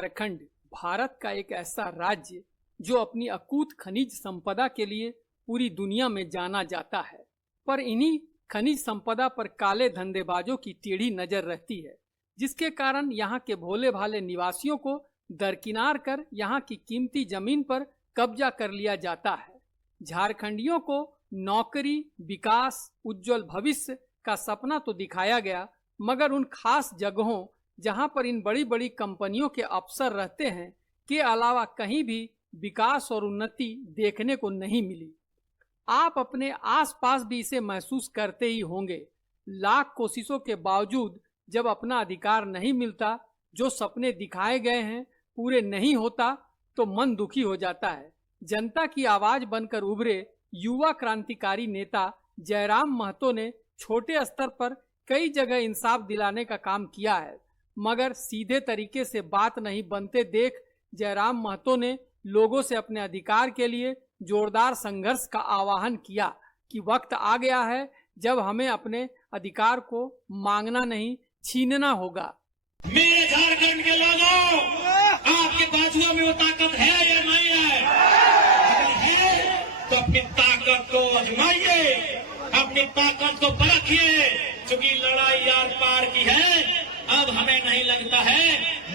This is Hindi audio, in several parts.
झारखंड भारत का एक ऐसा राज्य जो अपनी अकूत खनिज संपदा के लिए पूरी दुनिया में जाना जाता है, पर इन्हीं खनिज संपदा पर काले धंधेबाजों की टेढ़ी नजर रहती है, जिसके कारण यहाँ के भोले भाले निवासियों को दरकिनार कर यहाँ की कीमती जमीन पर कब्जा कर लिया जाता है। झारखंडियों को नौकरी, विकास, उज्जवल भविष्य का सपना तो दिखाया गया, मगर उन खास जगहों जहां पर इन बड़ी बड़ी कंपनियों के अफसर रहते हैं के अलावा कहीं भी विकास और उन्नति देखने को नहीं मिली। आप अपने आसपास भी इसे महसूस करते ही होंगे। लाख कोशिशों के बावजूद जब अपना अधिकार नहीं मिलता, जो सपने दिखाए गए हैं पूरे नहीं होता, तो मन दुखी हो जाता है। जनता की आवाज बनकर उभरे युवा क्रांतिकारी नेता जयराम महतो ने छोटे स्तर पर कई जगह इंसाफ दिलाने का काम किया है, मगर सीधे तरीके से बात नहीं बनते देख जयराम महतो ने लोगों से अपने अधिकार के लिए जोरदार संघर्ष का आह्वान किया कि वक्त आ गया है जब हमें अपने अधिकार को मांगना नहीं, छीनना होगा। मेरे झारखंड के लोगों, आपके बाजुओं में वो ताकत है या नहीं है? अगर है तो अपनी ताकत को आजमाइए, अपनी ताकत को परखिए, क्योंकि लड़ाई यार पार की है। अब हमें नहीं लगता है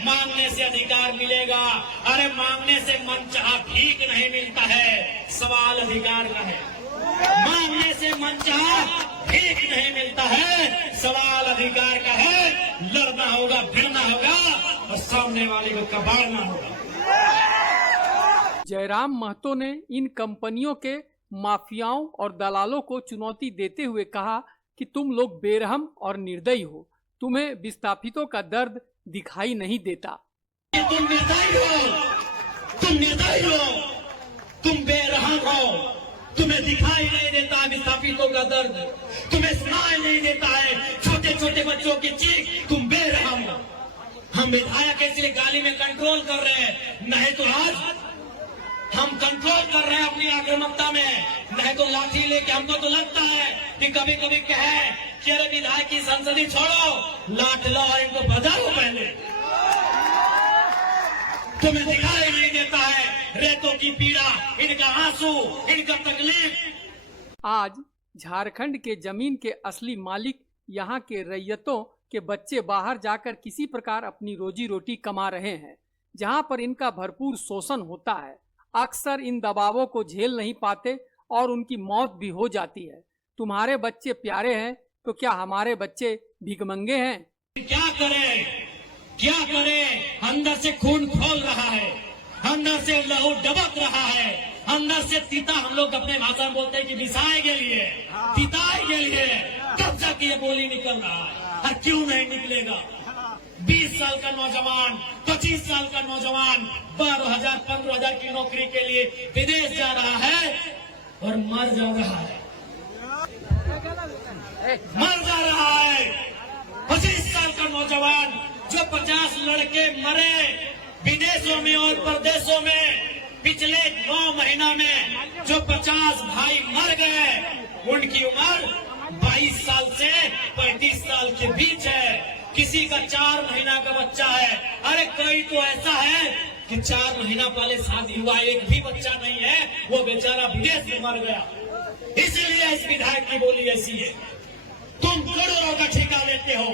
मांगने से अधिकार मिलेगा। अरे मांगने से मनचाहा भीख नहीं मिलता है, सवाल अधिकार का है। मांगने से मनचाहा भीख नहीं मिलता है, सवाल अधिकार का है। लड़ना होगा, भिड़ना होगा और सामने वाले को कबाड़ना होगा। जयराम महतो ने इन कंपनियों के माफियाओं और दलालों को चुनौती देते हुए कहा कि तुम लोग बेरहम और निर्दयी हो, तुम्हें विस्थापितों का दर्द दिखाई नहीं देता। तुम निर्दयी हो, तुम निर्दयी हो, तुम बेरहम हो, तुम्हें दिखाई नहीं देता विस्थापितों का दर्द, तुम्हें सुनाई नहीं देता है छोटे छोटे बच्चों की चीख, तुम बेरहम हो। हम विधायक इसलिए गाली में कंट्रोल कर रहे हैं, नहीं तो आज हम कंट्रोल कर रहे हैं अपनी आक्रामकता में, नहीं तो लाठी लेके हमको तो लगता है कि कभी कभी कहे कि अरे विधायक की संसदी छोड़ो, लाठ लो और इनको बजाओ पहले। तुम्हें दिखाई नहीं देता है रेतों की पीड़ा, इनका आंसू, इनका तकलीफ। आज झारखंड के जमीन के असली मालिक यहाँ के रैयतों के बच्चे बाहर जाकर किसी प्रकार अपनी रोजी रोटी कमा रहे हैं, जहाँ पर इनका भरपूर शोषण होता है। अक्सर इन दबावों को झेल नहीं पाते और उनकी मौत भी हो जाती है। तुम्हारे बच्चे प्यारे हैं तो क्या हमारे बच्चे भिखमंगे हैं? क्या करें, क्या करें? अंदर से खून खोल रहा है, अंदर से लहू डबक रहा है, अंदर से तीता, हम लोग अपने भाषा में बोलते हैं कि बिसाए के लिए, तिताई के लिए कब तक ये बोली निकल रहा है। और क्यों नहीं निकलेगा? 20 साल का नौजवान, 25 साल का नौजवान 12,000 15,000 की नौकरी के लिए विदेश जा रहा है और मर जा रहा है, मर जा रहा है। 25 साल का नौजवान, जो 50 लड़के मरे विदेशों में और परदेशों में पिछले 9 महीना में, जो 50 भाई मर गए, उनकी उम्र 22 साल से 35 साल के बीच है। किसी का 4 महीना का बच्चा है, अरे कोई तो ऐसा है कि 4 महीना पहले शादी हुआ, एक भी बच्चा नहीं है, वो बेचारा विदेश में मर गया। इसीलिए इस विधायक की बोली ऐसी है। तुम करोड़ों का ठेका लेते हो,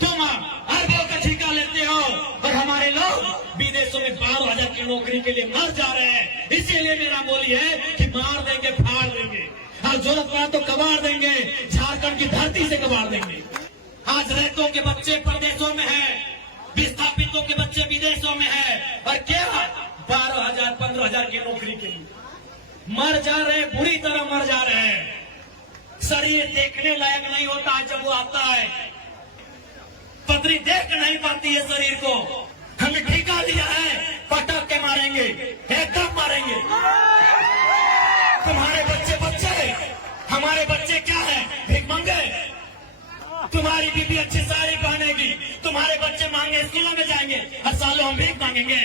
तुम अरबों का ठेका लेते हो, और हमारे लोग विदेशों में 12,000 की नौकरी के लिए मर जा रहे हैं। इसीलिए मेरा बोली है कि मार देंगे, फाड़ देंगे, और जरूरत पड़ा तो कबाड़ देंगे, झारखंड की धरती से कबाड़ देंगे। आज रैतों के बच्चे प्रदेशों में हैं, विस्थापितों के बच्चे विदेशों में हैं, और क्या 12,000 15,000 की नौकरी के लिए मर जा रहे हैं, बुरी तरह मर जा रहे हैं। शरीर देखने लायक नहीं होता है जब वो आता है, पत्री देख नहीं पाती है शरीर को। हमें ठेका दिया है, पटक के मारेंगे, एकदम मारेंगे। तुम्हारे बच्चे बच्चे, हमारे बच्चे क्या है? भिखमंगे। तुम्हारी बीबी अच्छी साड़ी पहनेगी, तुम्हारे बच्चे मांगे स्कूलों में जाएंगे, हर साल हम भीख मांगेंगे।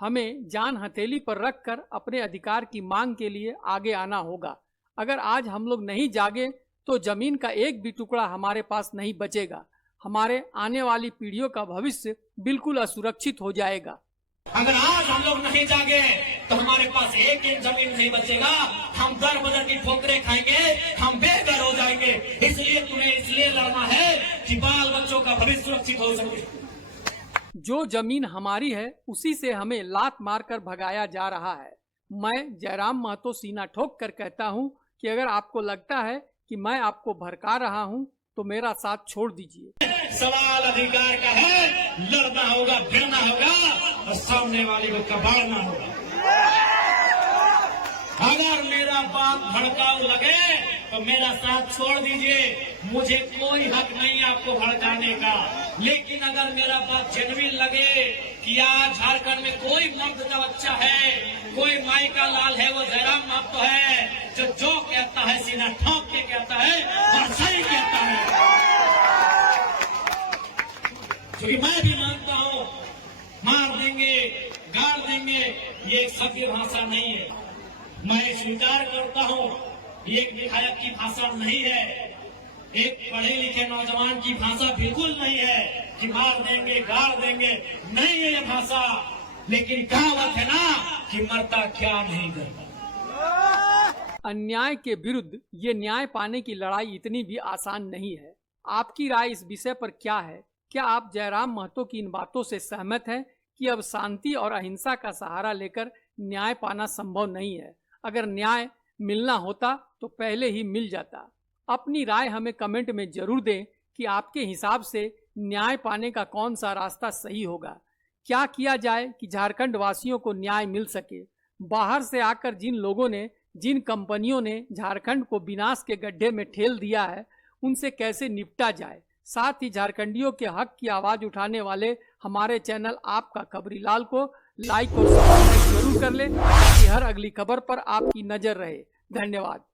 हमें जान हथेली पर रखकर अपने अधिकार की मांग के लिए आगे आना होगा। अगर आज हम लोग नहीं जागे तो जमीन का एक भी टुकड़ा हमारे पास नहीं बचेगा। हमारे आने वाली पीढ़ियों का भविष्य बिल्कुल असुरक्षित हो जाएगा। अगर आज हम लोग नहीं जागे तो हमारे पास एक इंच जमीन नहीं बचेगा, हम दर बदर की ठोकरें खाएंगे, हम बेघर हो जाएंगे। इसलिए तुम्हें इसलिए लड़ना है कि बाल बच्चों का भविष्य सुरक्षित हो सके। जो जमीन हमारी है उसी से हमें लात मारकर भगाया जा रहा है। मैं जयराम महतो सीना ठोक कर कहता हूं कि अगर आपको लगता है कि मैं आपको भड़का रहा हूं तो मेरा साथ छोड़ दीजिए। सवाल अधिकार का है, लड़ना होगा, भिड़ना होगा और सामने वाले को कबाड़ना होगा। अगर मेरा बात भड़काऊ लगे तो मेरा साथ छोड़ दीजिए, मुझे कोई हक नहीं आपको भड़काने का। लेकिन अगर मेरा बात जेन्युइन लगे कि आज झारखंड में कोई मर्द का बच्चा है, कोई माई का लाल है, वो जयराम महतो है, जो कहता है सीना ठोक के कहता है और सही कहता है। क्योंकि मैं भी मानता हूं मार देंगे, गाड़ देंगे, ये एक सभ्य भाषा नहीं है। मैं स्वीकार करता हूं ये एक विधायक की भाषा नहीं है, एक पढ़े लिखे नौजवान की भाषा बिल्कुल नहीं है कि मार देंगे, गाड़ देंगे, नहीं है ये भाषा। लेकिन कहावत है ना कि मरता क्या नहीं करता। अन्याय के विरुद्ध ये न्याय पाने की लड़ाई इतनी भी आसान नहीं है। आपकी राय इस विषय पर क्या है? क्या आप जयराम महतो की इन बातों से सहमत हैं कि अब शांति और अहिंसा का सहारा लेकर न्याय पाना संभव नहीं है? अगर न्याय मिलना होता तो पहले ही मिल जाता। अपनी राय हमें कमेंट में जरूर दें कि आपके हिसाब से न्याय पाने का कौन सा रास्ता सही होगा। क्या किया जाए कि झारखंड वासियों को न्याय मिल सके? बाहर से आकर जिन लोगों ने, जिन कंपनियों ने झारखंड को विनाश के गड्ढे में ठेल दिया है, उनसे कैसे निपटा जाए? साथ ही झारखंडियों के हक की आवाज उठाने वाले हमारे चैनल आपका खबरीलाल को लाइक और सब्सक्राइब जरूर कर ले ताकि हर अगली खबर पर आपकी नजर रहे। धन्यवाद।